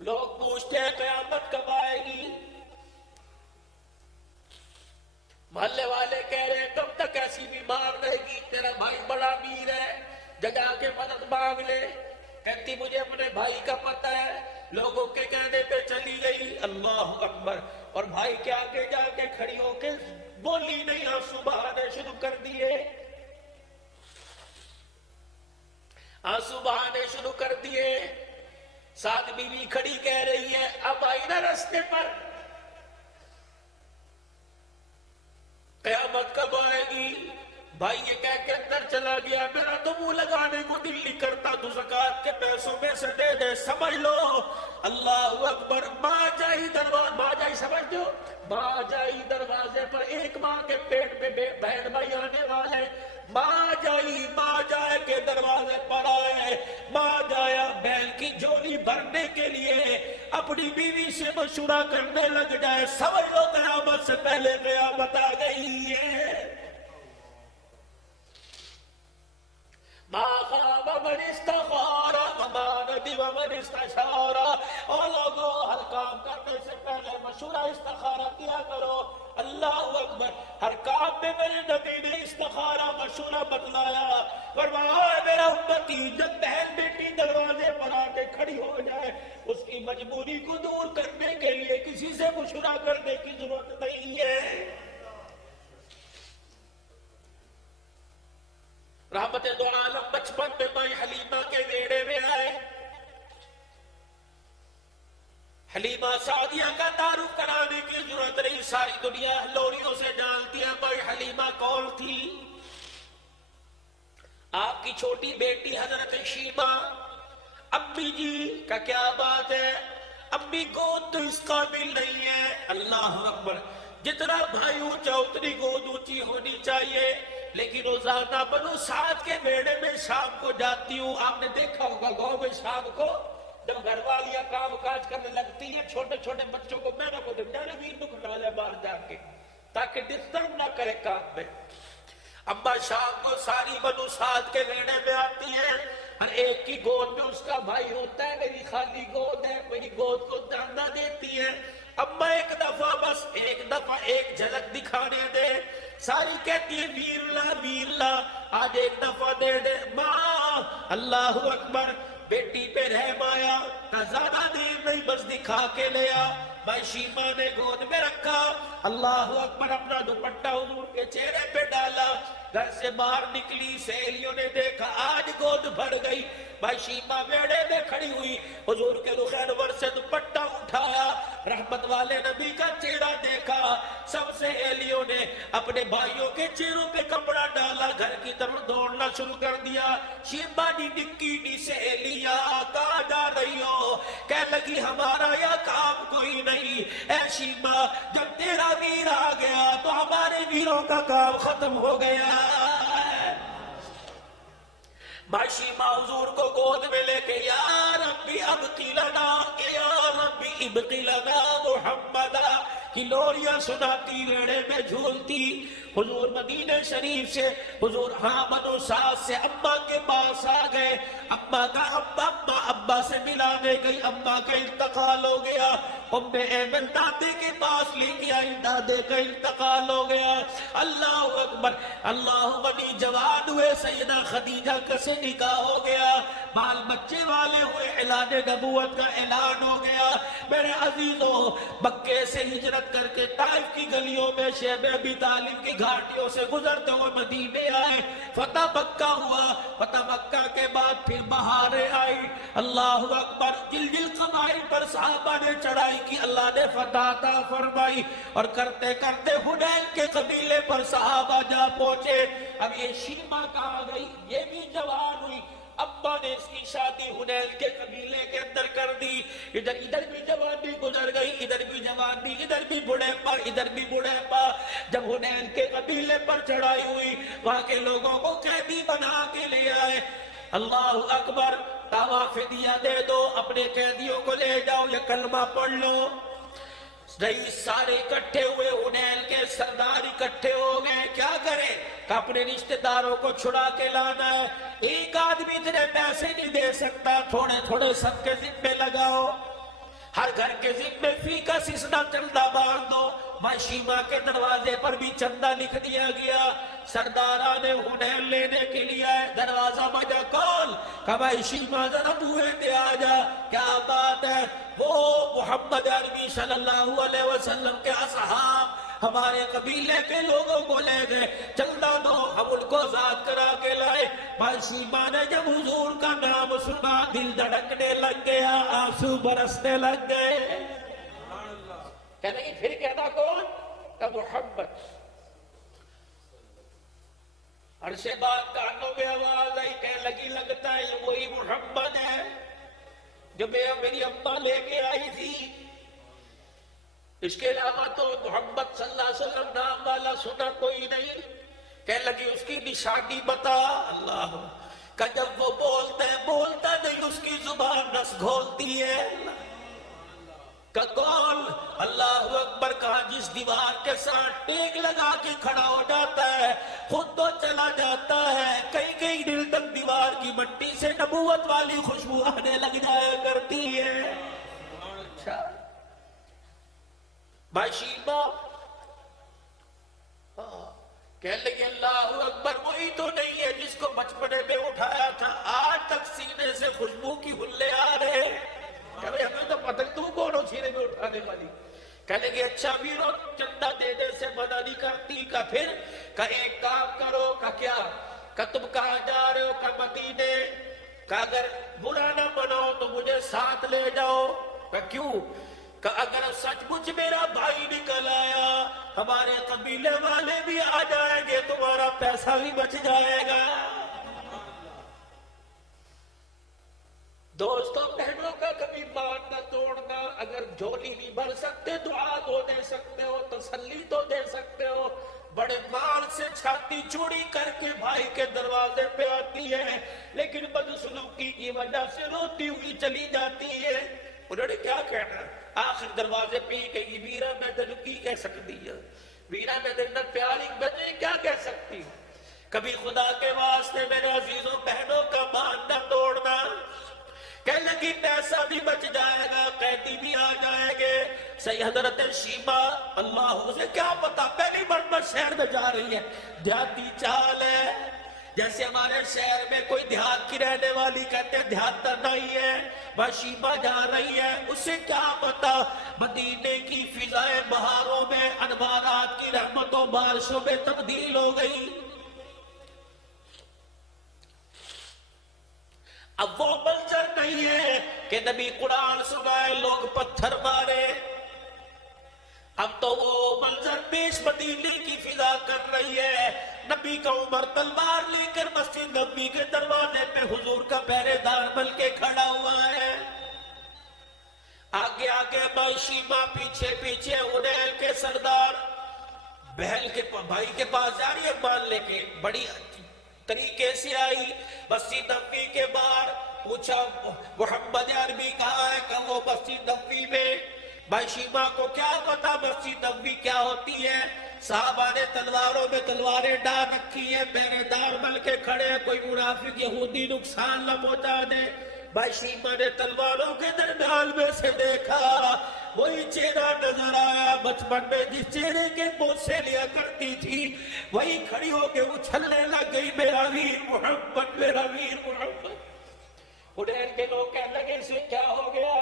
لوگ پوچھتے ہیں قیامت کب آئے گی؟ محلے والے کہہ رہے ہیں کب تک ایسی بیمار رہے گی؟ تیرا بھائی بڑا امیر ہے، جگہ کے مدد مانگ لے۔ کہتی مجھے اپنے بھائی کا پتہ ہے، لوگوں کے کہنے پہ چلی گئی۔ اللہ اکبر۔ اور بھائی کے آگے جا کے کھڑی ہو کے بولی نہیں، آنسو بہانے شروع کر دیے، آنسو بہانے شروع کر دیے۔ ساتھ بیوی کھڑی کہہ رہی ہے اب آئی نا رستے پر، قیامت کب آئے گی؟ بھائی یہ کہہ کے اندر چلا گیا، میرا تو منہ لگانے کو دل نہیں کرتا، تو زکات کے پیسوں میں سے دے دے، سمجھ لو۔ اللہ اکبر۔ ماں جائی دروازے، ماں جائی سمجھ دو، ماں جائی دروازے پر، ایک ماں کے پیٹ میں بہن بھائی آنے والے، ماں جائے کے دروازے پر آئے، ماں جایا بہن کی جھولی بھرنے کے لیے اپنی بیوی سے مشورہ کرنے لگ جائے، سمجھ لو قیامت سے پہلے قیامت آ گئی ہے۔ ما خاب من استخار وما ندم من استشار۔ اور لوگوں ہر کام کرنے سے پہلے مشورہ استخارہ کیا کرو۔ اللہ اکبر۔ ہر کام میں میرے نبی نے استخارہ مشورہ بتلایا، فرمایا میرا امتی جب بہن بیٹی دروازے پر آ کے کھڑی ہو جائے، اس کی مجبوری کو دور کرنے کے لیے کسی سے مشورہ کرنے کی ضرورت نہیں ہے۔ رحمت دو عالم بچپن میں مائی حلیمہ کے ویڑے میں آئے، حلیمہ سعدیہ کا تعارف کرانے کی ضرورت نہیں، ساری دنیا لوریوں سے جانتی ہے مائی حلیمہ کون تھی۔ آپ کی چھوٹی بیٹی حضرت شیمہ، امی جی کا کیا بات ہے، امی گود تو اس قابل نہیں ہے۔ اللہ اکبر۔ جتنا بھائی اونچا اتنی گود اونچی ہونی چاہیے، لیکن روزانہ بنو سعد کے بیڑے میں شام کو جاتی ہوں، آپ نے دیکھا ہوگا گاؤں میں شام کو جب گھر والیاں کام کاج کرنے لگتی ہیں، چھوٹے چھوٹے بچوں کو میں نہ کو میرے بھی نکلا لے باہر جا کے تاکہ ڈسٹرب نہ کرے کام میں۔ اما شام کو ساری بنو سعد کے بیڑے میں آتی ہیں، ہر ایک کی گود میں اس کا بھائی ہوتا ہے، میری خالی گود ہے، میری گود کو دانا دیتی ہے۔ اما ایک دفعہ بس ایک دفعہ ایک جھلک دکھانے دے، ساری کہتی ہے ویر اللہ آج ایک دفعہ دے دے۔ ماں اللہ اکبر۔ بیٹی پہ رحم آیا، نہ زیادہ دیر نہیں بس دکھا کے لیا۔ بھائی شیمہ نے گود میں رکھا، اللہ اکبر، اپنا دوپٹہ حضور کے چہرے پہ ڈالا، گھر سے باہر نکلی، سہیلیوں نے دیکھا آج گود بھر گئی۔ بھائی شیمہ بیڑے میں کھڑی ہوئی، حضور کے رخ انور سے دوپٹہ اٹھایا، رحمت والے نبی کا چہرہ دیکھا، سب سہیلیوں نے اپنے بھائیوں کے چہروں پہ کپڑا ڈالا، گھر کی طرف دوڑنا شروع کر دیا۔ شیمہ نی نکی نی سہیلیاں کہاں جا رہی ہو؟ کہنے لگی ہمارا یا کام کوئی نہیں، اے شیمہ جب تیرا ویر آ گیا تو ہمارے ویروں کا کام ختم ہو گیا۔ شیمہ حضور کو گود میں لے کے یا ربی ابقی لنا، یا ربی ابقی لنا محمدا کی لوریاں سناتی، ریڑے میں جھولتی۔ حضور مدینہ شریف سے حضور بنو سعد سے اماں کے پاس آ گئے، اماں کا ابا سے ملانے گئی، اماں کا انتقال ہو گیا، ام ایمن دادے کے پاس لے کے آئی، دادے کا انتقال ہو گیا۔ اللہ اکبر۔ اللہ بنی جوان ہوئے، سیدہ خدیجہ کا سے نکاح ہو گیا، بال بچے والے ہوئے، اعلان نبوت کا اعلان ہو گیا۔ میرے عزیزوں، مکے سے ہجرت کر کے طائف کی گلیوں میں شیب ابی طالب کی گھاٹیوں سے گزرتے ہوئے مدینے آئے، فتح مکہ ہوا، فتح مکہ کے بعد پھر بہاریں آئی۔ اللہ اکبر۔ جل جل قبائل پر صحابہ نے چڑھائی کی، اللہ نے فتح عطا فرمائی، اور کرتے کرتے حنین کے قبیلے پر صحابہ جا پہنچے۔ اب یہ شیمہ کہاں گئی؟ یہ بھی جوان ہوئی، ابا نے اس کی شادی حنین کے قبیلے کے اندر کر دی۔ ادھر بھی جوانی گزر گئی، ادھر بھی جوانی، ادھر بھی بڑھے پا، ادھر بھی بڑھے پا۔ جب حنین کے قبیلے پر چڑھائی ہوئی، وہاں کے لوگوں کو قیدی بنا کے لے آئے۔ اللہ اکبر۔ دعویٰ فدیہ دے دو، اپنے قیدیوں کو لے جاؤ، یہ کلمہ پڑھ لو۔ رئیس سارے اکٹھے ہوئے، حنین کے سردار اکٹھے ہو گئے، کیا کریں کہ اپنے رشتہ داروں کو چھڑا کے لانا ہے، ایک آدمی اتنے پیسے نہیں دے سکتا، تھوڑے تھوڑے سب کے ذمہ لگاؤ۔ ہر گھر کے ذمے فی کا سسنا چندہ باندھ دو. ماں شیما کے دروازے پر بھی چندہ لکھ دیا گیا. سرداران حنین لینے کے لیے آئے, دروازہ بجا کون, کہ بھائی شیما ذرا بوئے پہ آ جا. کیا بات ہے, وہ محمد عربی صلی اللہ علیہ وسلم کے اصحاب ہمارے قبیلے کے لوگوں کو لے گئے, چندہ دو, ہم ان کو آزاد کرا کے لائے. بھائی شیما نے جب حضور کا نام سنا دل دھڑکنے لگ گیا, آنسو برسنے لگ گئے. کہنے کی پھر کہنا کون, کہ محمد. عرش بات کانوں میں آواز آئی, کہنے لگی لگتا ہے یہ وہی محمد ہے جو میری اماں لے کے آئی تھی. اس کے علاوہ تو محمد صلی اللہ علیہ وسلم نام والا سنا کوئی نہیں. کہنے لگی اس کی نشانی بتا. اللہ کہ جب وہ بولتا نہیں, اس کی زبان رس گھولتی ہے. کہ کون, اللہ اکبر کہا, جس دیوار کے ساتھ ٹیک لگا کے کھڑا ہو جاتا ہے خود تو چلا جاتا ہے, کئی کئی دل تک دیوار کی مٹی سے نبوت والی خوشبو آنے لگ جایا کرتی ہے. اچھا بھائی شیما کہنے لگے اللہ اکبر, وہی تو نہیں ہے جس کو بچپنے میں اٹھایا تھا, آج تک سینے سے خوشبو کی ہلے آ رہے. کہ بھئی ہمیں تو پتہ تو کون ہو سینے میں اٹھانے والی. کہنے لگے اچھا ویرو, چندہ دینے سے منع نہیں کرتی. کہ پھر, کہ ایک کام کرو. کہ کیا, کہ تم کہاں جا رہے ہو, کہ مدینے. کہ اگر برا نہ مناؤ تو مجھے ساتھ لے جاؤ. کہ کیوں, کہ اگر سچ مچ میرا بھائی نکل آیا, ہمارے قبیلے والے بھی آ جائیں گے, تمہارا پیسہ بھی بچ جائے گا. دوستوں بہنوں کا کبھی بات نہ توڑنا. اگر جھولی نہیں بھر سکتے دعا تو دے سکتے ہو, تسلی تو دے سکتے ہو. بڑے مال سے چھاتی چوڑی کر کے بھائی کے دروازے پہ آتی ہے, لیکن بدسلوکی کی وجہ سے روتی ہوئی چلی جاتی ہے. انہوں نے کیا کہنا, آخر دروازے پہ ہی کہیں ویرا میں دل کی کہہ سکتی ہے, ویرا میں دل پیاری بنے کیا کہہ سکتی. کبھی خدا کے واسطے میرے عزیزوں بہنوں کا مان نہ توڑنا. کہنے لگی پیسہ بھی بچ جائے گا, قیدی بھی آ جائیں گے. صحیح حضرت شیما, اللہ سے کیا پتا, پہلی مرتبہ شہر میں جا رہی ہے, دیہاتی چال ہے. جیسے ہمارے شہر میں کوئی دیہات کی رہنے والی کہتے ہیں دیہات نہیں ہے, وہ شیما جا رہی ہے. اسے کیا پتا مدینے کی فضائیں بہاروں میں انوارات کی رحمتوں بارشوں میں تبدیل ہو گئی. اب وہ منظر نہیں ہے کہ نبی قرآن سنائے لوگ پتھر مارے. اب تو وہ منظر پیش مدینے کی فضا کر رہی ہے. نبی کا عمر تلوار لے کر مسجد نبی کے دروازے پہ حضور کا پہرے دار بن کے کھڑا ہوا ہے. آگے آگے ماں شیما, پیچھے پیچھے حنین کے سردار. بہن کے بھائی کے پاس جا رہی ہے مان لے کے, بڑی طریقے سے آئی. مسجد نبوی کے باہر پوچھا محمد عربی کہاں ہے, کہ وہ مسجد نبوی میں. بھائی شیما کو کیا پتا مسجد نبوی کیا ہوتی ہے. صحابہ نے تلواروں میں تلواریں ڈال رکھی ہیں, پہرے دار بن کے کھڑے ہیں, کوئی منافق یہودی نقصان نہ پہنچا دے. بھائی شیما نے تلواروں کے درمیان میں سے دیکھا, وہی چہرہ نظر آیا بچپن میں جس چہرے کے بوسے لیا کرتی تھی, وہی کھڑی ہو کے اچھلنے لگ گئی, میرا ویر محمد, میرا ویر محمد. حنین کے لوگ کہنے لگے اسے کیا ہو گیا.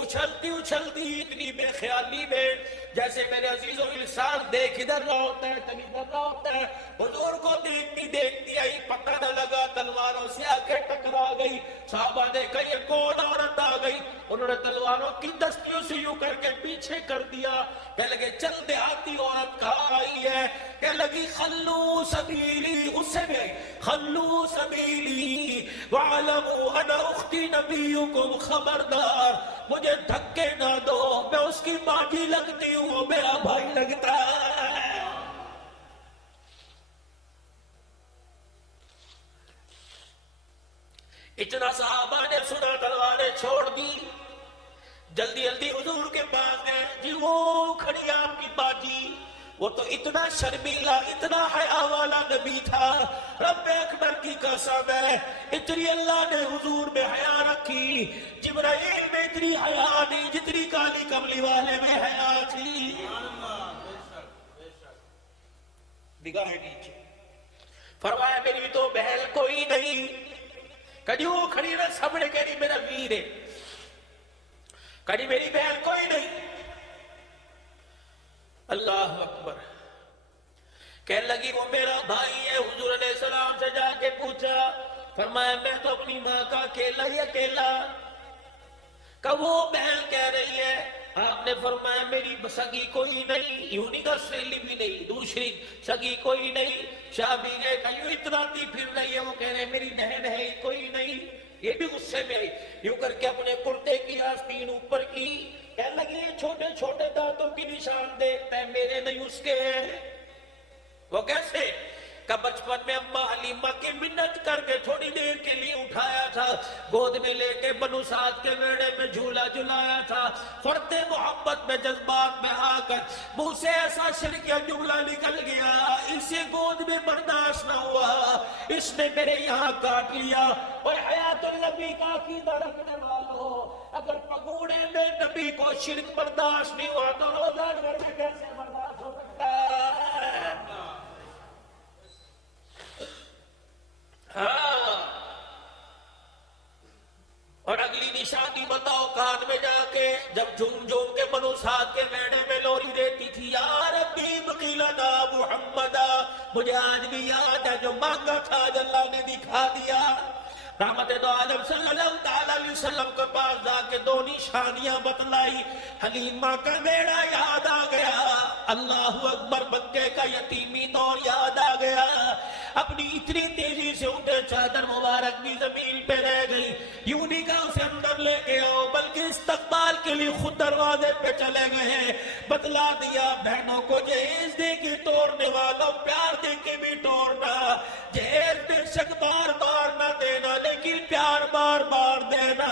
اچھلتی اچھلتی اتنی بے خیالی میں جیسے میرے عزیزوں انسان دیکھ ادھر رہا ہوتا ہے کبھی ادھر رہا ہوتا ہے. حضور کو دیکھتی دیکھتی آئی, پتہ نہ لگا تلواروں سے آ کے ٹکرا گئی. صحابہ نے کہا یہ کون عورت آ گئی. انہوں نے تلواروں کی دستیوں سے یوں کر کے پیچھے کر دیا. کہنے لگے چل دیہاتی عورت کہاں آئی ہے. کہنے لگی خلو سبیلی, اس سے بھی خلو سبیلی وعلموا انا اختی نبیکم, خبردار مجھے دھکے نہ دو, میں اس کی ماں لگتی ہوں, وہ میرا بھائی لگتا ہے. اتنا صحابہ نے سنا, تلواریں چھوڑ دی, جلدی جلدی حضور کے پاس گئے. جی وہ کھڑی آپ کی باجی, وہ تو اتنا شرمیلا اتنا حیا والا نبی تھا, رب اکبر کی قسم ہے اتنی اللہ نے حضور میں حیا رکھی. جبرائیل نے اتنی حیا نہیں جتنی کالی کملی والے میں حیا تھی. نگاہ نیچے. فرمایا میری تو بہن کوئی نہیں. کدی وہ کھڑی نہ سامنے کہی میرا ویر ہے. کدی میری بہن کوئی نہیں. اللہ اکبر. کہنے لگی وہ میرا بھائی ہے. حضور علیہ السلام سے جا کے پوچھا. فرمایا میں تو اپنی ماں کا اکیلا ہی اکیلا. کہ وہ بہن کہہ رہی ہے. آپ نے فرمایا میری سگی کوئی نہیں. یوں نہیں کہ سہیلی بھی نہیں, دوسری سگی کوئی نہیں. شاہ بھی گئے کہ یوں اتراتی پھر رہی ہے. وہ کہہ رہے میری بہن ہے کوئی نہیں. یہ بھی غصے میں یوں کر کے اپنے کرتے کی آستین اوپر کی. کہنے لگی یہ چھوٹے چھوٹے دانتوں کی نشان دیکھتا ہے, میرے نہیں اس کے ہیں. وہ کیسے؟ کہ بچپن میں اماں حلیمہ کی منت کر کے تھوڑی دیر کے لیے اٹھایا تھا, گود میں لے کے بنو سعد کے میڑے میں جھولا جھلایا تھا. فرد محبت میں جذبات میں آ کر منہ سے ایسا شرکیہ جملہ نکل گیا, اسے گود میں برداشت نہ ہوا, اس نے میرے یہاں کاٹ لیا. اور حیات النبی کا عقیدہ رکھنے والوں, اگر پگوڑے میں نبی کو شرک برداشت نہیں ہوا تو روزہ گھر میں کیسے برداشت ہو سکتا ہے؟ ہاں. اور اگلی نشانی بتاؤ کان میں جا کے جب جھوم جھوم کے بنو سعد کے میڑے میں لوری دیتی تھی, یا ربی ابقی لنا محمدا. مجھے آج بھی یاد ہے جو مانگا تھا آج اللہ نے دکھا دیا. رحمت دو عالم صلی اللہ علیہ وسلم کے پاس جا کے دو نشانیاں بتلائی. حلیمہ کا میڑا یاد آ گیا. اللہ اکبر. بکے کا یتیمی دور یاد آ گیا. اپنی اتنی تیزی سے اٹھے چادر مبارک بھی زمین پہ رہ گئی. یوں نہیں کہا اسے اندر لے کے آؤ, بلکہ استقبال کے لیے خود دروازے پہ چلے گئے ہیں. بتلا دیا بہنوں کو جہیز دے کے توڑنے والوں, پیار دے کے بھی توڑنا. جہیز بے شک بار بار نہ دینا, لیکن پیار بار بار دینا.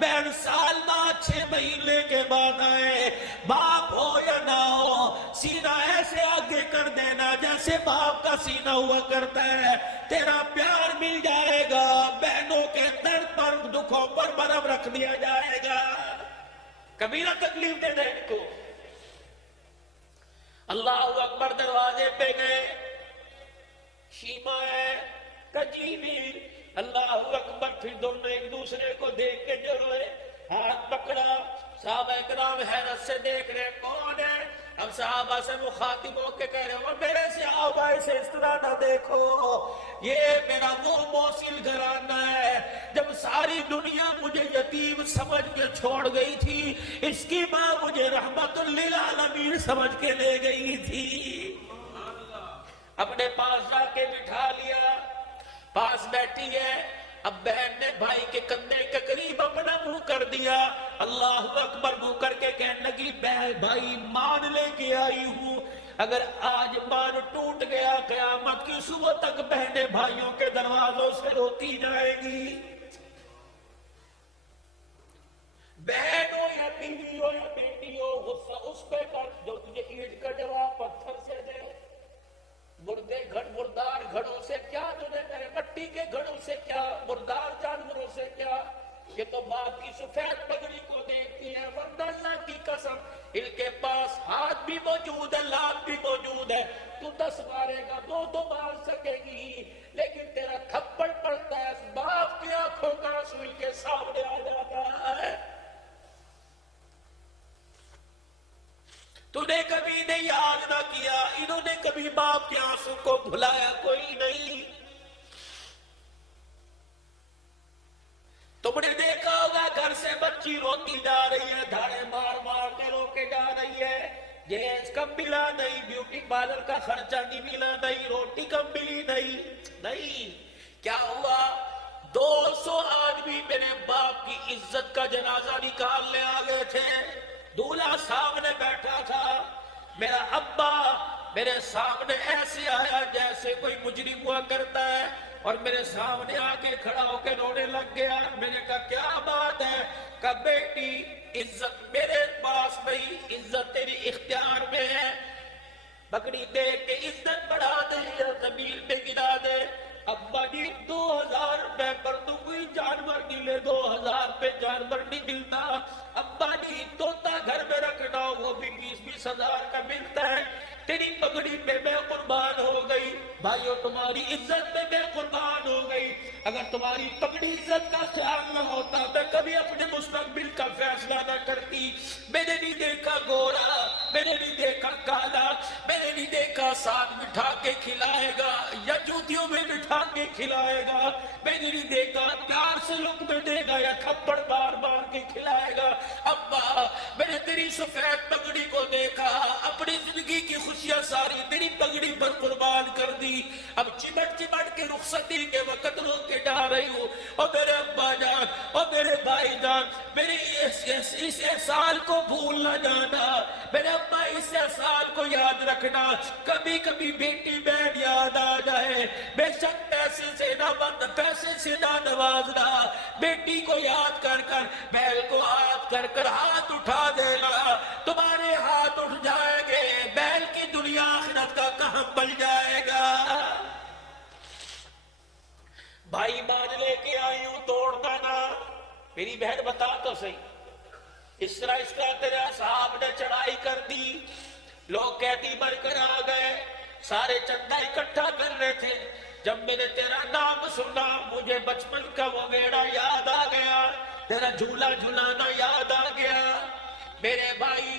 بہن سال بعد 6 مہینے کے بعد آئے, باپ ہو یا نہ ہو, سینہ ایسے آگے کر دینا جیسے باپ کا سینہ ہوا کرتا ہے. تیرا پیار مل جائے گا. بہنوں کے درد پر دکھوں پر برم رکھ دیا جائے گا. کبھی نہ تکلیف دے دے ان کو. اللہ اکبر. دروازے پہ گئے. شیما ہے کجیوی. اللہ اکبر. پھر دونوں ایک دوسرے کو دیکھ کے جو روئے, ہاتھ پکڑا. صحابہ اکرام حیرت سے دیکھ رہے کون ہے. اب صحابہ سے مخاطب ہو کے کہہ رہے ہو میرے صحابہ سے اس طرح نہ دیکھو, یہ میرا وہ موصل گھرانہ ہے. جب ساری دنیا مجھے یتیم سمجھ کے چھوڑ گئی تھی, اس کی ماں مجھے رحمت للعالمین سمجھ کے لے گئی تھی. اپنے پاس جا کے بٹھا لیا, پاس بیٹھی ہے. اب بہن نے بھائی کے کندھے کے قریب اپنا منہ کر دیا. اللہ اکبر. منہ کر کے کہنے لگی بھائی مان لے کے آئی ہوں, اگر آج مان ٹوٹ گیا قیامت کی صبح تک بہنیں بھائیوں کے دروازوں سے روتی جائے گی. بہن ہو یا بیوی ہو یا بیٹی ہو, غصہ اس پہ کر جو تجھے اینٹ کا جواب پتھر سے دے. مردار گھڑوں سے کیا تجھے میرے مٹی کے گھڑوں سے کیا, مردار جانوروں سے کیا. یہ تو باپ کی سفید پگڑی کو دیکھتی ہے, ورنہ اللہ کی قسم ان کے پاس ہاتھ بھی موجود ہے, لات بھی موجود ہے. تو 10 مارے گا 2 مار سکے گی, لیکن تیرا تھپڑ پڑتا ہے باپ کی آنکھوں کا آنسو ان کے سامنے آ جاتا ہے. تو نے کبھی نے یاد نہ کیا, انہوں نے کبھی باپ کے آنسو کو بھلایا کوئی نہیں. تم نے دیکھا ہوگا گھر سے بچی روتی جا رہی ہے, دھاڑے مار مار کے رو کے جا رہی ہے. جہیز کم ملا نہیں, بیوٹی پارلر کا خرچہ نہیں ملا نہیں, روٹی کم ملی نہیں. کیا ہوا؟ 200 آدمی میرے باپ کی عزت کا جنازہ نکالنے آ گئے تھے. دولہا سامنے بیٹھا تھا. میرا ابا میرے سامنے ایسے آیا جیسے کوئی مجرم ہوا کرتا ہے, اور میرے سامنے آ کے کھڑا ہو کے رونے لگ گیا. میں نے کہا کیا بات ہے؟ کہ بیٹی عزت میرے پاس نہیں, عزت تیری اختیار میں ہے. بکری دیکھ کے عزت بڑھا دے یا زمین میں گرا دے. ابا جی 2000 روپے پر تو کوئی جانور نہیں لے, 2000 پہ جانور نہیں ملتا. 20,000 کا ملتا ہے، تیری پگڑی پہ میں قربان ہو گئی، بھائیو تمہاری عزت میں میں قربان ہو گئی۔ اگر تمہاری پگڑی عزت کا خیال نہ ہوتا میں کبھی اپنے مستقبل کا فیصلہ نہ کرتی۔ میں نے نہیں دیکھا گورا، میں نے نہیں دیکھا کالا، میں نے نہیں دیکھا ساتھ بٹھا کے کھلائے گا یا جوتیوں میں بٹھا کے کھلائے گا، میں نے نہیں دیکھا پیار سے لقمے دے گا یا تھپڑ بار بار کے کھلائے گا۔ ابا میں نے تیری سفید پگڑی کو دیکھا، اپنی زندگی کی خوشیاں ساری تیری پگڑی پر قربان کر دی، اب چمٹ چمٹ کے رخصتی کے وقت رو کے جا رہی ہوں۔ اور میرے ابا جان اور میرے بھائی جان، میری اس احسان کو بھول نہ جانا، میرے ابا اس احسان کو یاد رکھنا، کبھی کبھی بیٹی بہن یاد آ جائے، بے شک پیسے سے نہ نوازنا، بیٹی کو یاد کر کر بہن کو یاد کر کر ہاتھ اٹھا دینا، تمہارے ہاتھ اٹھ جائیں گے، بہن کی دنیا آخرت کا کہاں بن جائے گا۔ بھائی مان لے کے آئی ہوں توڑنا نہ، میری بہن بتا تو صحیح، اس طرح تیرے صاحب نے چڑھائی کر دی، لوگ کہتی مر کر آ گئے، سارے چندہ اکٹھا کر رہے تھے، جب میں نے تیرا نام سنا مجھے بچپن کا وہ ویڑا یاد آ گیا، تیرا جھولا جھلانا یاد آ گیا۔ میرے بھائی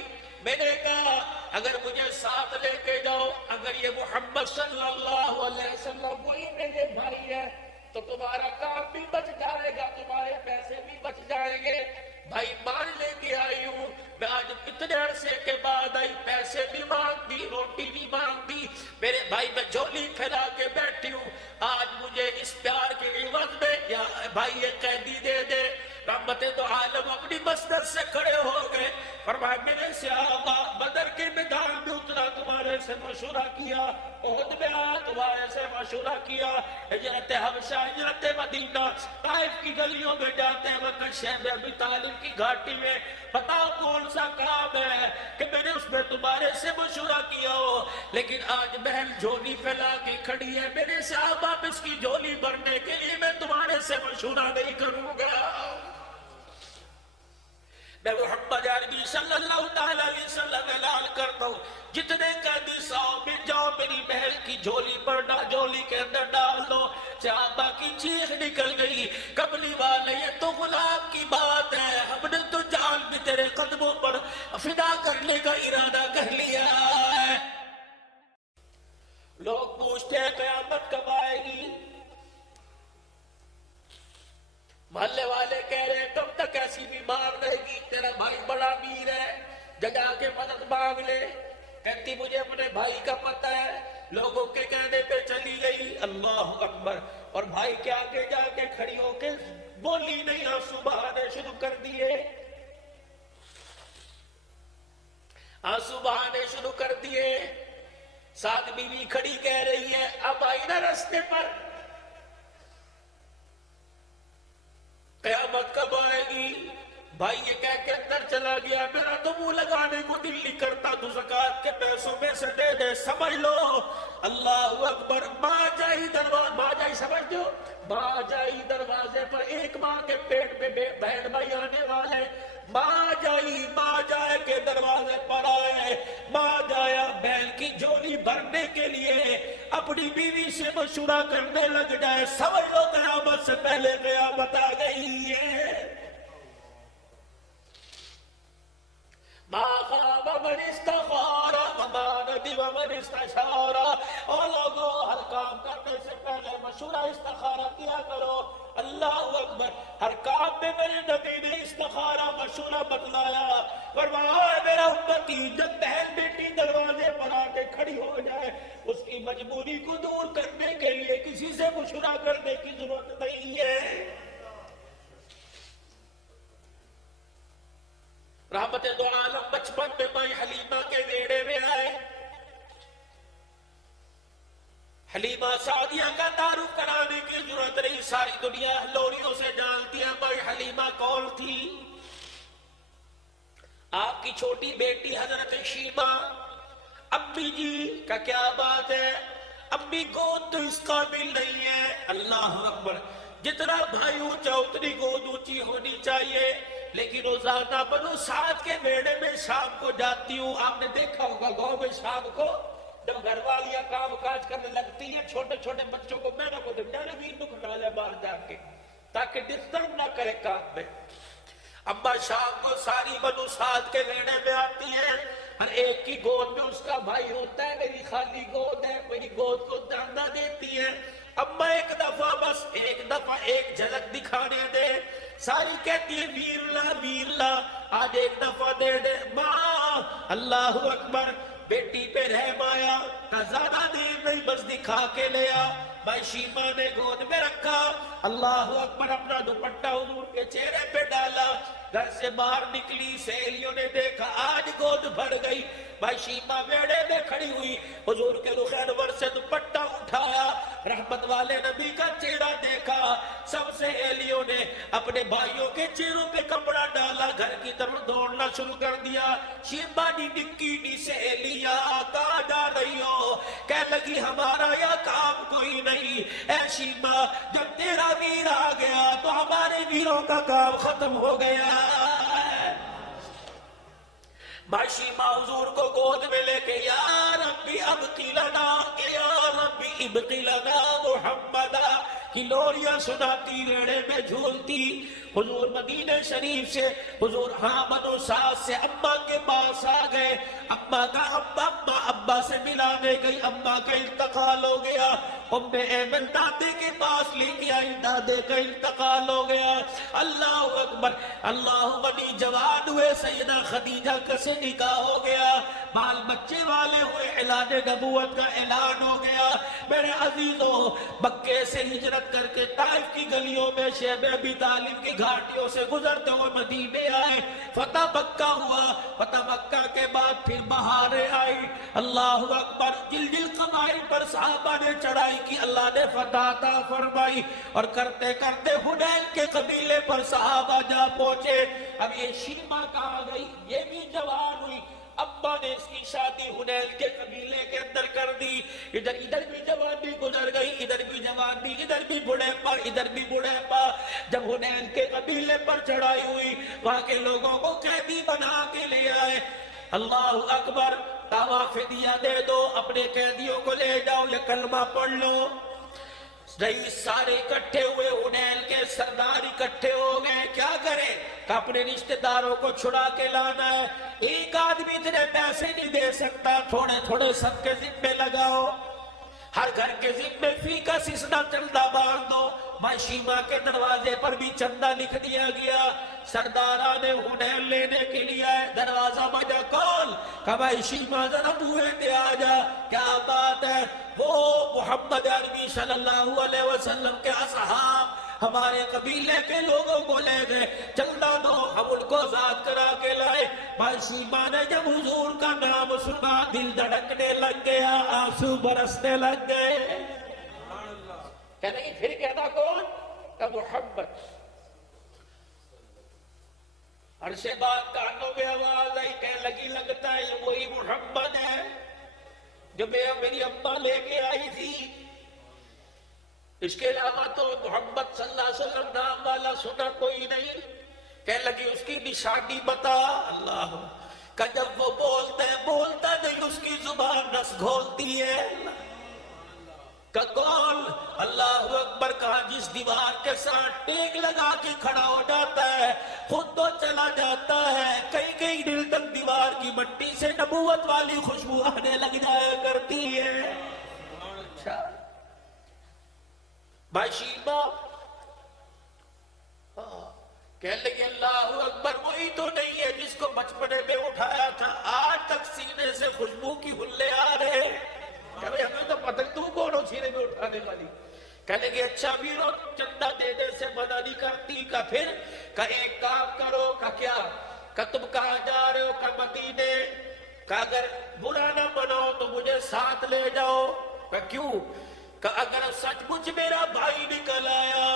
میں نے کہا اگر مجھے ساتھ لے کے جاؤ، اگر یہ محمد صلی اللہ علیہ وسلم وہی میرے بھائی ہے تو تمہارا کام بھی بچ جائے گا، تمہارے پیسے بھی بچ جائیں گے۔ بھائی مان لے کے آئی ہوں، میں آج اتنے عرصے کے بعد آئی، پیسے بھی مانگ دی، روٹی بھی مانگ دی، میرے بھائی میں جھولی پھیلا کے بیٹھی ہوں، آج مجھے اس پیار کے عوض میں یا بھائی یہ قیدی دے دے۔ رحمت دو عالم اپنی مسجد سے کھڑے ہو گئے، فرمایا میرے صحابہ بدر کے میدان میں اترا تمہارے سے مشورہ کیا، احد میں آیا تمہارے سے مشورہ کیا، ہجرت حبشہ ہجرت مدینہ طائف کی گلیوں میں جاتے وقت شیب ابی طالب کی گھاٹی میں بتاؤ کون سا کام ہے کہ میں نے اس میں تمہارے سے مشورہ کیا ہو، لیکن آج بہن جھولی پھیلا کے کھڑی ہے، میرے صحابہ اس کی جھولی بھرنے کے لیے میں تمہارے سے مشورہ نہیں کروں گا۔ میں محمد عربی صلی اللہ تعالی علیہ وسلم اعلان کرتا ہوں جتنے قیدی ساؤ میں جاؤ میری بہن کی جھولی پر جھولی کے اندر ڈال دو۔ صحابہ کی چیخ نکل گئی، کملی والے یہ تو غلام کی بات ہے، ہم نے تو جان بھی تیرے قدموں پر فدا کرنے کا ارادہ کر لیا ہے۔ لوگ پوچھتے ہیں قیامت کب آئے گی، محلے والے کہہ رہے ہیں کب تک ایسی بیمار رہے گی، تیرا بھائی بڑا امیر ہے جگہ کے مدد مانگ لے، کہتی مجھے اپنے بھائی کا پتہ ہے، لوگوں کے کہنے پہ چلی گئی، اللہ اکبر، اور بھائی کے آگے جا کے کھڑی ہو کے بولی نہیں، آنسو بہانے شروع کر دیے، آنسو بہانے شروع کر دیے، ساتھ بیوی کھڑی کہہ رہی ہے اب آئی نا رستے پر، قیامت کب آئے گی؟ بھائی یہ کہہ کے اندر چلا گیا، میرا تو منہ لگانے کو دل نہیں کرتا، تو زکوٰۃ کے پیسوں میں سے دے دے، سمجھ لو اللہ اکبر، ماں جائی دروازے، ماں جائی سمجھ دو، ماں جائی دروازے پر، ایک ماں کے پیٹ میں بہن بھائی آنے والے، ماں جائے کے دروازے پر آئے، ماں جایا بہن کی جھولی بھرنے کے لیے اپنی بیوی سے مشورہ کرنے لگ جائے، سمجھ لو قیامت سے پہلے قیامت آ گئی ہے۔ ما خاب من استخار وما ندم من استشار، اور لوگوں ہر کام کرنے سے پہلے مشورہ استخارہ کیا کرو، اللہ اکبر، ہر کام میں میرے نبی نے استخارہ مشورہ بتلایا، فرمایا میرا امتی جب بہن بیٹی دروازے پر آ کے کھڑی ہو جائے اس کی مجبوری کو دور کرنے کے لیے کسی سے مشورہ کرنے کی ضرورت نہیں ہے۔ رحمت دو عالم بچپن میں مائی حلیمہ کے ویڑے میں آئے، حلیمہ سعدیہ کا تعارف کرانے کی ضرورت نہیں، ساری دنیا لوریوں سے جانتی ہے مائی حلیمہ کون تھی۔ آپ کی چھوٹی بیٹی حضرت شیمہ، امی جی کا کیا بات ہے، امی گود تو اس قابل نہیں ہے، اللہ اکبر، جتنا بھائی اونچا اتنی گود اونچی ہونی چاہیے، لیکن روزانہ بنو سعد کے بیڑے میں شام کو جاتی ہوں. آپ نے دیکھا ہوگا گاؤں میں شام کو جب گھر والیاں کام کاج کرنے لگتی ہیں چھوٹے چھوٹے بچوں کو میں کو بھی نکلا لے باہر جا کے تاکہ ڈسٹرب نہ کرے کام میں. اما شام کو ساری بنو سعد کے بیڑے میں آتی ہیں. ہر ایک کی گود میں اس کا بھائی ہوتا ہے. میری خالی گود ہے, میری گود کو دانا دیتی ہے. اما ایک دفعہ بس ایک دفعہ ایک جھلک دکھانے دے. ساری کہتی ہے ویرلا آج ایک دفعہ دے دے. ماں اللہ اکبر, بیٹی پہ رحم آیا. زیادہ دیر نہیں بس دکھا کے لیا. بھائی شیما نے گود میں رکھا. اللہ اکبر, اپنا دوپٹہ حضور کے چہرے پہ ڈالا. گھر سے باہر نکلی, سہیلیوں نے دیکھا آج گود بھر گئی. بھائی شیما بیڑے میں کھڑی ہوئی, حضور کے رخ انور سے دوپٹہ اٹھایا, رحمت والے نبی کا چہرہ دیکھا. سب سہیلیوں نے اپنے بھائیوں کے چہروں پہ کپڑا ڈالا, گھر کی طرف دوڑنا شروع کر دیا. شیما نی نکی نی سہیلیاں کہاں جا رہی ہو؟ کہنے لگی ہمارا یا کام کوئی نہیں. اے شیما جب تیرا ویر آ گیا تو ہمارے ویروں کا کام ختم ہو گیا. شیما حضور کو گود میں لے کے یا ربی ابقی لنا, یا ربی ابقی لنا محمدا کی لوریاں سناتی, ریڑے میں جھولتی. حضور مدینہ شریف سے حضور بنو سعد سے اماں کے پاس آ گئے. اماں کا ابا سے ملانے گئی. اماں کا انتقال ہو گیا. ام ایمن دادے کے پاس لے کے آئی, دادے کا انتقال ہو گیا. اللہ اکبر, اللہ بنی جوان ہوئے. سیدہ خدیجہ کا سے نکاح ہو گیا, بال بچے والے ہوئے, اعلان نبوت کا اعلان ہو گیا. میرے عزیزوں, مکے سے ہجرت کر کے طائف کی گلیوں میں شیب ابی طالب کی گھاٹیوں سے گزرتے ہوئے مدینے آئے. فتح مکہ ہوا. فتح مکہ کے بعد پھر بہاریں آئی. اللہ اکبر, جل قبائل پر صحابہ نے چڑھائی کی, اللہ نے فتح عطا فرمائی. اور کرتے کرتے حنین کے قبیلے پر صحابہ جا پہنچے. اب یہ شیما کہاں گئی؟ یہ بھی جوان ہوئی. ابا نے اس کی شادی حنین کے قبیلے کے اندر کر دی. ادھر بھی جوانی گزر گئی, ادھر بھی جوانی, ادھر بھی بڑھے پا, ادھر بھی بڑھے پا. جب حنین کے قبیلے پر چڑھائی ہوئی, وہاں کے لوگوں کو قیدی بنا کے لے آئے. اللہ اکبر, دعویٰ فدیہ دے دو, اپنے قیدیوں کو لے جاؤ, یہ کلمہ پڑھ لو. رئیس سارے اکٹھے ہوئے, حنین کے سردار اکٹھے ہو گئے. کیا کریں کہ اپنے رشتہ داروں کو چھڑا کے لانا ہے. ایک آدمی اتنے پیسے نہیں دے سکتا, تھوڑے تھوڑے سب کے ذمے لگاؤ. ہر گھر کے ذمے فی کا سسنا چندہ باندھ دو. ماں شیما کے دروازے پر بھی چندہ لکھ دیا گیا. سردارہ نے حنین لینے کے لیے دروازہ بجا, کون؟ کہ بھائی شیما ذرا بوئے دے آ جا. کیا بات ہے؟ وہ محمد عربی صلی اللہ علیہ وسلم کے اصحاب ہمارے قبیلے کے لوگوں کو لے گئے. چندہ دو, ہم ان کو آزاد کرا کے لائے. بھائی شیما نے جب حضور کا نام سنا, دل دھڑکنے لگ گیا, آنسو برسنے لگ گئے. کہنے پھر کہنا کون؟ کہ محمد. عرش بات کانوں میں آواز آئی, کہنے لگی لگتا ہے یہ وہی محمد ہے جو میری اماں لے کے آئی تھی. اس کے علاوہ تو محمد صلی اللہ علیہ وسلم نام والا سنا کوئی نہیں. کہنے لگی اس کی نشانی بتا. اللہ کہ جب وہ بولتا نہیں, اس کی زبان رس گھولتی ہے. کہ کون؟ اللہ اکبر. کہا جس دیوار کے ساتھ ٹیک لگا کے کھڑا ہو جاتا ہے خود تو چلا جاتا ہے, کئی دل تک دیوار کی مٹی سے نبوت والی خوشبو آنے لگ جایا کرتی ہے. اچھا بھائی شیما کہنے لگے اللہ اکبر, وہی تو نہیں ہے جس کو بچپنے میں اٹھایا تھا, آج تک سینے سے خوشبو کی ہلے آ رہے. کہ ہمیں تو پتہ تو کون ہو سینے میں اٹھانے والی. کہنے لگے اچھا ویرو, چندہ دینے سے منع نہیں کرتی. کہ پھر کہ ایک کام کرو. کہ کیا؟ کہ تم کہاں جا رہے ہو؟ کہ مدینے. کہ اگر برا نہ مناؤ تو مجھے ساتھ لے جاؤ. کہ کیوں؟ کہ اگر سچ مچ میرا بھائی نکل آیا,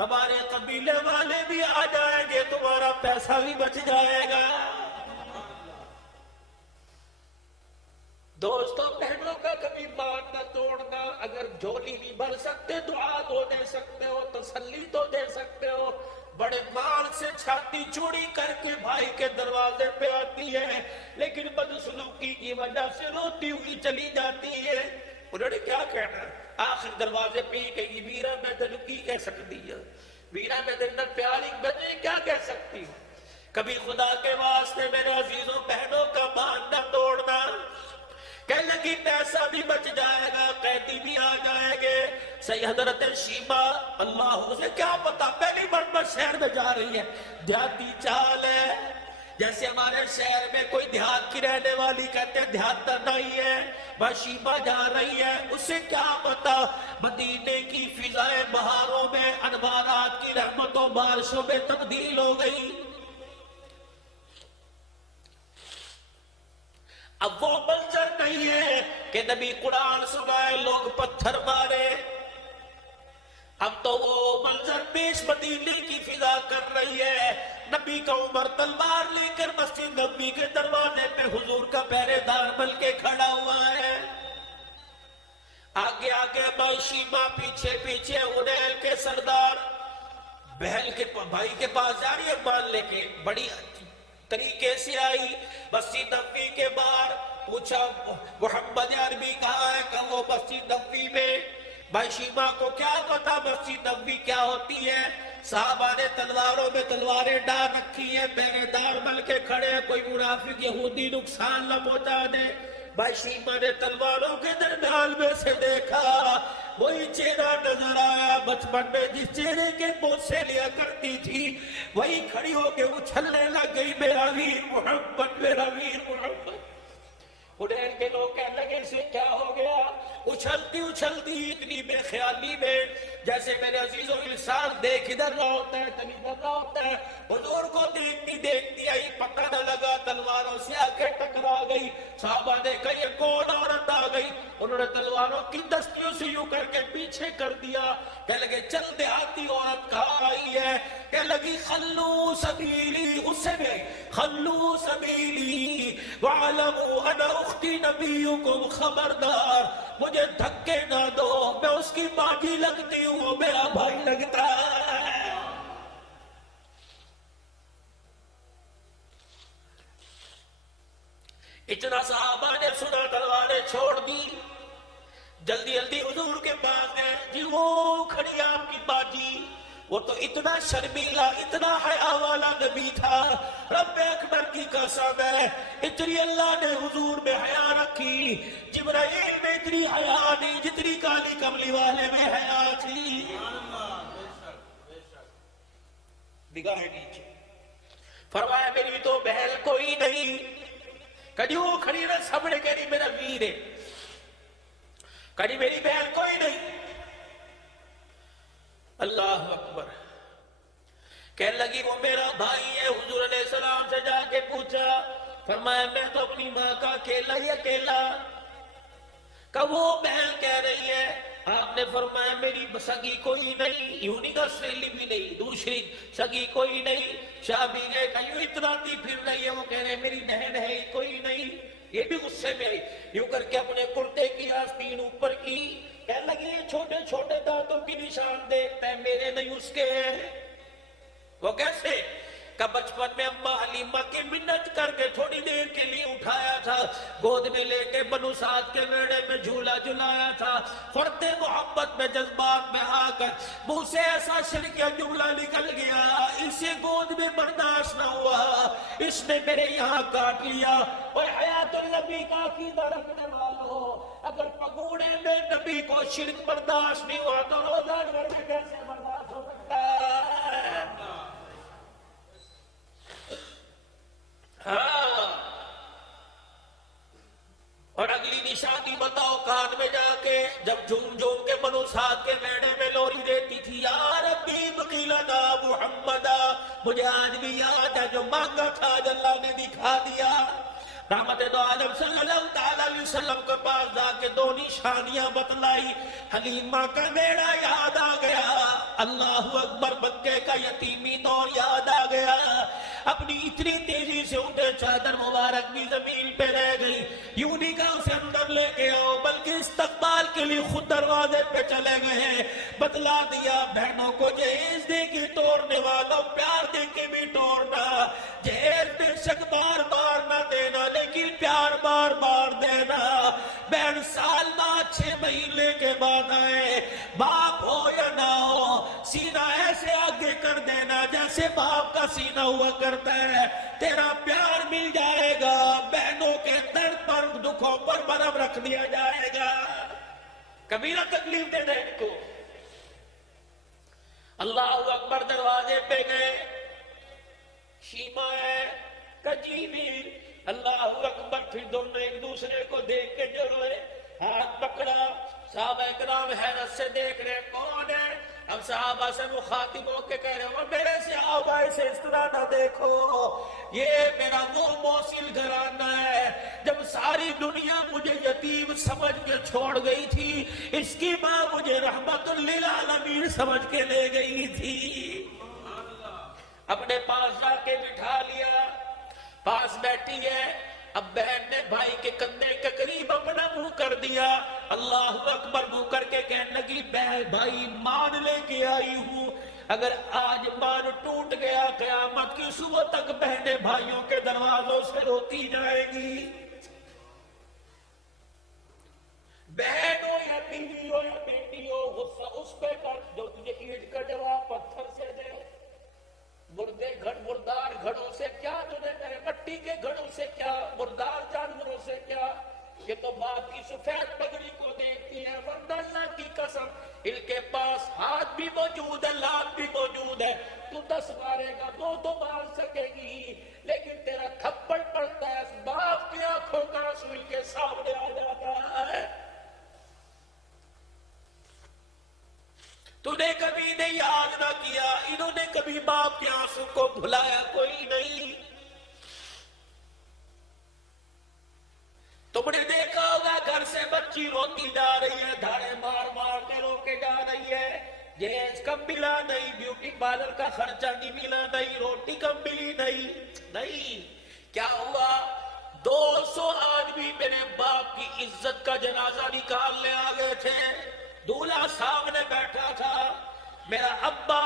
ہمارے قبیلے والے بھی آ جائیں گے, تمہارا پیسہ بھی بچ جائے گا. دوستوں بہنوں کا کبھی مان نہ توڑنا. اگر جھولی نہیں بھر سکتے دعا تو دے سکتے ہو, تسلی تو دے سکتے ہو. بڑے مال سے چھاتی چوڑی کر بھائی کے دروازے پہ آتی ہے لیکن بدسلوکی کی وجہ سے روتی ہوئی چلی جاتی ہے. انہوں نے کیا کہنا؟ آخر دروازے پہ ہی کہیں ویرا میں تینوں کی کہہ سکتی ہے، ویرا میں تیرے پیاری بنے کیا کہہ سکتی ہوں. کبھی خدا کے واسطے میرے عزیزوں بہنوں کا مان نہ توڑنا. کہنے لگی پیسہ بھی بچ جائے گا، قیدی بھی آ جائیں گے. صحیح حضرت شیبہ اللہ سے کیا پتا پہلی مرتبہ شہر میں جا رہی ہے، دیہاتی چال ہے. جیسے ہمارے شہر میں کوئی دیہات کی رہنے والی کہتے ہیں دیہات نہیں ہے، بس شیبہ جا رہی ہے. اسے کیا پتا مدینے کی فضائیں بہاروں میں انوارات کی رحمتوں بارشوں میں تبدیل ہو گئی. اب وہ منظر نہیں ہے کہ نبی قرآن سنائے لوگ پتھر مارے. اب تو وہ منظر پیش مدینے کی فضا کر رہی ہے. نبی کا عمر تلوار لے کر مسجد نبی کے دروازے پہ حضور کا پہرے دار بن کے کھڑا ہوا ہے. آگے آگے شیما پیچھے پیچھے انیل کے سردار بہن کے بھائی کے پاس جا رہی ہے مان لے کے. بڑی طریقے سے آئی مسجد نبوی کے باہر، پوچھا محمد عربی کہاں ہے؟ کہ وہ مسجد نبوی میں. بھائی شیما کو کیا پتا مسجد نبوی کیا ہوتی ہے. صحابہ نے تلواروں میں تلواریں ڈال رکھی ہیں، پہرے دار بن کے کھڑے ہیں، کوئی منافق یہودی نقصان نہ پہنچا دے. بھائی شیما نے تلواروں کے درمیان میں سے دیکھا، وہی چہرہ نظر آیا بچپن میں جس چہرے کے بوسے لیا کرتی تھی. وہی کھڑی ہو کے اچھلنے لگ گئی، میرا ویر محمد، میرا ویر محمد. انہیں کے لوگ کہنے لگے اسے کیا ہو گیا؟ اچھلتی اچھلتی اتنی بے خیالی میں جیسے میرے عزیزوں انسان دیکھ ادھر رہا ہوتا ہے کبھی ادھر رہا ہوتا ہے. حضور کو دیکھتی دیکھتی آئی، پتہ نہ لگا تلواروں سے آ کے ٹکرا گئی. صحابہ نے کہا یہ کون عورت آ گئی؟ انہوں نے تلواروں کی دستیوں سے یوں کر کے پیچھے کر دیا. کہنے لگے چل دیہاتی عورت کہاں آئی ہے؟ کہنے لگی خلو سبیلی، اس سے بھی خلو سبیلی وعلموا انا اختی نبیکم، خبردار مجھے دھکے نہ دو، میں اس کی باجی لگتی ہوں، میرا بھائی لگتا ہے. اتنا صحابہ نے سنا تلواریں چھوڑ دی، جلدی جلدی حضور کے پاس گئے. جی وہ کھڑی آپ کی باجی، وہ تو اتنا شرمیلا اتنا حیا والا نبی تھا. رب اکبر کی قسم ہے اتنی اللہ نے حضور میں حیا رکھی، جبرائیل میں اتنی حیا نہیں جتنی کالی کملی والے میں حیا تھی. نگاہ نیچے فرمایا میری تو بہن کوئی نہیں. کدی وہ کھڑی نہ سامنے کہہ رہی میرا ویر ہے، کدی میری بہن کوئی نہیں. اللہ اکبر. کہنے لگی وہ میرا بھائی ہے. حضور علیہ السلام سے جا کے پوچھا، فرمایا میں تو اپنی ماں کا اکیلا ہی اکیلا. کہ وہ بہن کہہ رہی ہے. آپ نے فرمایا میری سگی کوئی نہیں، یوں نہیں کا سہیلی بھی نہیں، دوسری سگی کوئی نہیں. شاہ گئے کہ یوں اتراتی پھر رہی ہے، وہ کہہ رہے میری بہن ہے کوئی نہیں. یہ بھی غصے میں آئی، یوں کر کے اپنے کرتے کی آستین اوپر کی. کہنے لگی یہ چھوٹے چھوٹے دانتوں کی نشان دیکھتا ہے، میرے نہیں اس کے ہیں. وہ کیسے؟ کہ بچپن میں اماں حلیمہ کی منت کر کے تھوڑی دیر کے لیے اٹھایا تھا، گود میں لے کے بنو سعد کے ویڑے میں جھولا جھلایا تھا. فرتے محبت میں جذبات میں آ کر منہ سے ایسا شرکیہ جملہ نکل گیا، اسے گود میں برداشت نہ ہوا، اس نے میرے یہاں کاٹ لیا. اور حیات النبی کا عقیدہ رکھنے والوں، اگر پگوڑے میں نبی کو شرک برداشت نہیں ہوا تو روزہ گھر میں کیسے برداشت ہو سکتا ہے؟ ہاں. اور اگلی نشانی بتاؤ کان میں جا کے جب جھوم جھوم کے بنو سعد کے میڑے میں لوری دیتی تھی، یا ربی بقی لنا محمدا. مجھے آج بھی یاد ہے جو مانگا تھا آج اللہ نے دکھا دیا. رحمت دو عالم صلی اللہ علیہ وسلم کے پاس جا کے دو نشانیاں بتلائی. حلیمہ کا میڑا یاد آ گیا، اللہ اکبر مکے کا یتیمی دور یاد آ گیا. اپنی اتنی تیزی سے اٹھے چادر مبارک بھی زمین پہ رہ گئی. یوں نہیں کہا اسے اندر لے کے آؤ، بلکہ استقبال کے لیے خود دروازے پہ چلے گئے ہیں. بتلا دیا بہنوں کو جہیز دے کے توڑنے والا پیار دے کے بھی توڑنا، جہیز بار بار دینا. بہن سال بعد 6 مہینے کے بعد آئے، باپ ہو یا نہ ہو، سینہ ایسے آگے کر دینا جیسے باپ کا سینہ ہوا کرتا ہے. تیرا پیار مل جائے گا، بہنوں کے درد پر دکھوں پر برف رکھ دیا جائے گا. کبھی نہ تکلیف دے دے ان کو. اللہ اکبر. دروازے پہ گئے، شیما ہے، کجی بھی، اللہ اکبر. پھر دونوں ایک دوسرے کو دیکھ کے جو روئے، ہاتھ پکڑا. صحابہ اکرام حیرت سے دیکھ رہے کون ہے. اب صحابہ سے مخاطب ہو کے کہہ رہے ہو میرے صحابہ سے اس طرح نہ دیکھو، یہ میرا وہ موصل گھرانہ ہے جب ساری دنیا مجھے یتیم سمجھ کے چھوڑ گئی تھی، اس کی ماں مجھے رحمت للعالمین سمجھ کے لے گئی تھی. اپنے پاس جا کے بٹھا لیا، پاس بیٹھی ہے. اب بہن نے بھائی کے کندھے کے قریب اپنا منہ کر دیا. اللہ اکبر منہ کر کے کہنے لگی بھائی مان لے کے آئی ہوں، اگر آج مان ٹوٹ گیا قیامت کی صبح تک بہنیں بھائیوں کے دروازوں سے روتی جائے گی. بہن ہو یا بیوی ہو یا بیٹی ہو، غصہ اس پہ کر جو تجھے اینٹ کا جواب پتھر سے دے. مردے مردار گھڑوں سے کیا تجھے میرے مٹی کے گھڑوں سے کیا، مردار جانوروں سے کیا. یہ تو باپ کی سفید پگڑی کو دیکھتی ہے، ورنہ اللہ کی قسم ان کے پاس ہاتھ بھی موجود ہے، لات بھی موجود ہے. تو 10 مارے گا 2 تو مار سکے گی، لیکن تیرا تھپڑ پڑتا ہے باپ کی آنکھوں کا آنسو ان کے سامنے آ جاتا ہے. تو نے کبھی نے یاد نہ کیا، انہوں نے کبھی باپ کے آنسو کو بھلایا کوئی نہیں. تم نے دیکھا ہوگا گھر سے بچی روتی جا رہی ہے، دھاڑے مار مار کے رو کے جا رہی ہے، جہیز کم ملا نہیں، بیوٹی پارلر کا خرچہ نہیں ملا نہیں، روٹی کم ملی نہیں. کیا ہوا؟ 200 آدمی میرے باپ کی عزت کا جنازہ نکالنے آ گئے تھے. دولہا سامنے بیٹھا تھا. میرا ابا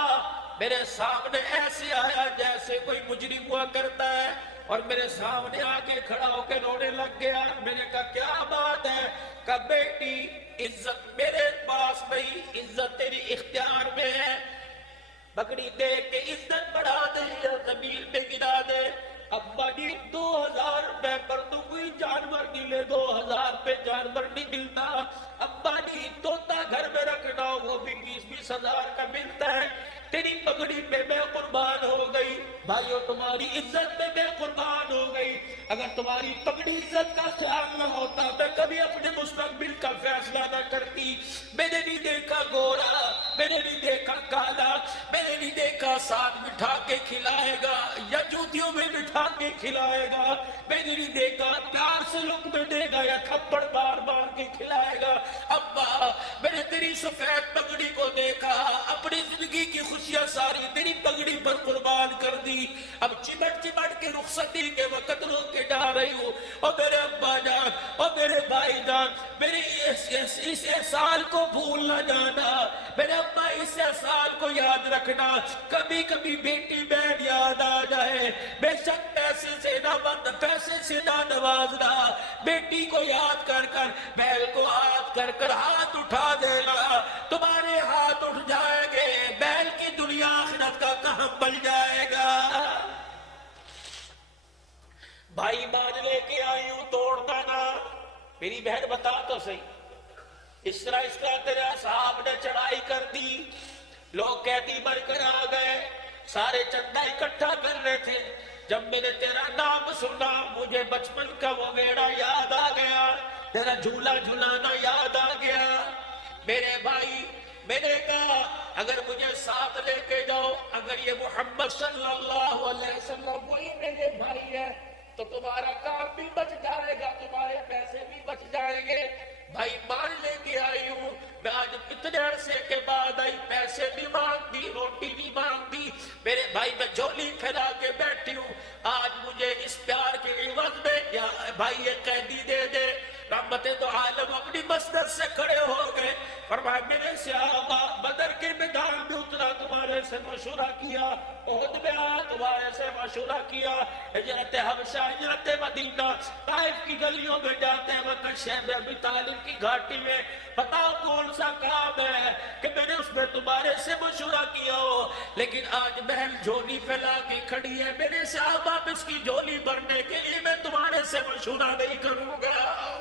میرے سامنے ایسے آیا جیسے کوئی مجرم ہوا کرتا ہے، اور میرے سامنے آ کے کھڑا ہو کے رونے لگ گیا. میں نے کہا کیا بات ہے؟ کہا بیٹی عزت میرے پاس نہیں، عزت تیری اختیار میں ہے. پگڑی دے کے عزت بڑھا دے یا زمین پہ گرا دے. ابا جی 2000 روپے پر تو کوئی جانور نہیں لے، 2000 پہ جانور نہیں ملتا. ابا جی طوطا گھر میں رکھنا، وہ بھی 20-20 ہزار کا ملتا ہے. تیری پگڑی پہ میں قربان ہو گئی. بھائیو تمہاری عزت پہ میں قربان ہو گئی. اگر تمہاری پگڑی عزت کا خیال نہ ہوتا میں کبھی اپنے مستقبل کا فیصلہ نہ کرتی. میں نے نہیں دیکھا گورا، میں نے نہیں دیکھا کالا، میں نے نہیں دیکھا ساتھ بٹھا کے کھلائے گا یا جوتیوں میں بٹھا کے کھلائے گا. میں نے نہیں دیکھا پیار سے لقمے دے گا یا تھپڑ بار بار کے کھلائے گا. ابا میں نے تیری سفید پگڑی کو دیکھا، اپنی زندگی کی خوشیاں ساری تیری پگڑی پر قربان کر دی. اب چمٹ چمٹ کے رخصتی کے وقت رو کے جا رہی ہوں. اور میرے ابا جان اور میرے بھائی جان، میرے اس احسان کو بھول نہ جانا. میرے ابا اس احسان کو یاد رکھنا. کبھی کبھی بیٹی بہن یاد آ جائے، بے شک پیسے سے نہ نوازنا. بیٹی کو یاد کر کر، بہن کو یاد کر کر ہاتھ اٹھا دینا. تمہارے ہاتھ اٹھ جائیں گے، بہن کی دنیا آخرت کا کہاں بل جائے گا. بھائی مان لے کے آئی ہوں، توڑنا نہ. میری بہن بتا تو صحیح، اس طرح تیرے صاحب نے چڑھائی کر دی، لوگ قیدی بن کر آ گئے، سارے چندہ اکٹھا کر رہے تھے. جب میں نے تیرا نام سنا مجھے بچپن کا وہ بیڑا یاد آ گیا، تیرا جھولا جھلانا یاد آ گیا. میرے بھائی میں نے کہا اگر مجھے ساتھ لے کے جاؤ، اگر یہ محمد صلی اللہ علیہ وسلم وہی میرے بھائی ہے تو تمہارا کام بھی بچ جائے گا، تمہارے پیسے بھی بچ جائیں گے. بھائی مان لے کے آئی ہوں. میں آج اتنے عرصے کے بعد آئی، پیسے بھی مانگ دی، روٹی بھی مانگ دی. میرے بھائی میں جھولی پھیلا کے بیٹھی ہوں. آج مجھے اس پیار کے عوض میں یا بھائی یہ قیدی دے دے. رحمت دو عالم اپنی مسجد سے کھڑے ہو گئے، فرمایا میرے صحابہ بدر کے میدان میں اترا تمہارے سے مشورہ کیا، احد میں آیا تمہارے سے مشورہ کیا، ہجرت حبشہ، ہجرت مدینہ، طائف کی گلیوں میں جاتے وقت شیب ابی طالب کی گھاٹی میں بتاؤ کون سا کام ہے کہ میں نے اس میں تمہارے سے مشورہ کیا ہو، لیکن آج بہن جھولی پھیلا کے کھڑی ہے، میرے صحابہ اس کی جھولی بھرنے کے لیے میں تمہارے سے مشورہ نہیں کروں گا۔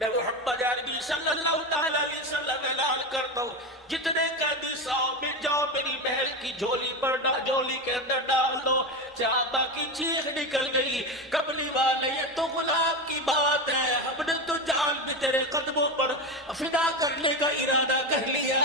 میں محمد عربی صلی اللہ تعالیٰ علیہ وسلم اعلان کرتا ہوں، جتنے قیدی ساؤ میں جاؤ میری بہن کی جھولی پر جھولی کے اندر ڈال دو۔ صحابہ کی چیخ نکل گئی، کملی والے یہ تو غلام کی بات ہے، ہم نے تو جان بھی تیرے قدموں پر فدا کرنے کا ارادہ کر لیا۔